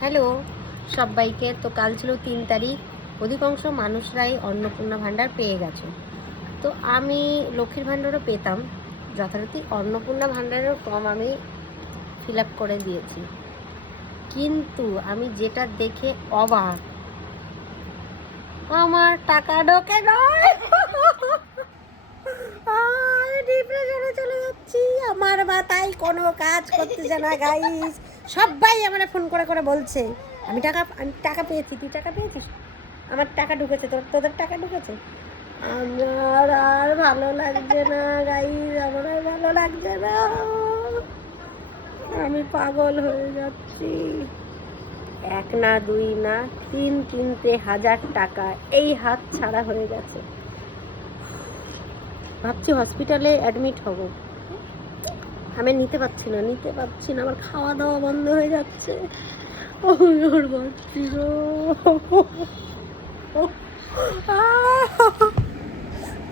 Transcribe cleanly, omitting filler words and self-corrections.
Hello সবাইকে। তো কাল ছিল 3 তারিখ। অধিকাংশ মানুষরাই অন্নপূর্ণা ভাণ্ডার পেয়ে গেছে। তো আমি লক্ষ্মীর ভাণ্ডারও পেতাম, যথারীতি অন্নপূর্ণা ভাণ্ডারের ফর্ম আমি ফিল আপ করে দিয়েছি। কিন্তু আমি যেটা দেখে অবাক, আমার টাকা ঢোকে নয়। ডিপ্রেশনে চলে যাচ্ছি, আমার মাথায় কোনো কাজ করতেছে না গাইস। সবাই আমার ফোন করে করে বলছে আমি টাকা পেয়েছি, তুই টাকা পেয়েছিস? আমার টাকা ঢুকেছে, তোদের টাকা ঢুকেছে। আমার আর ভালো লাগছে না গাইস, আমার আর ভালো লাগছে না, আমি পাগল হয়ে যাচ্ছি। 1 না 2 না 3 টাকা এই হাত ছাড়া হয়ে গেছে। ভাবছি হসপিটালে অ্যাডমিট হব, আমি নিতে পারছি না, আমার খাওয়া দাওয়া বন্ধ হয়ে যাচ্ছে। ওর বাচ্চি গো।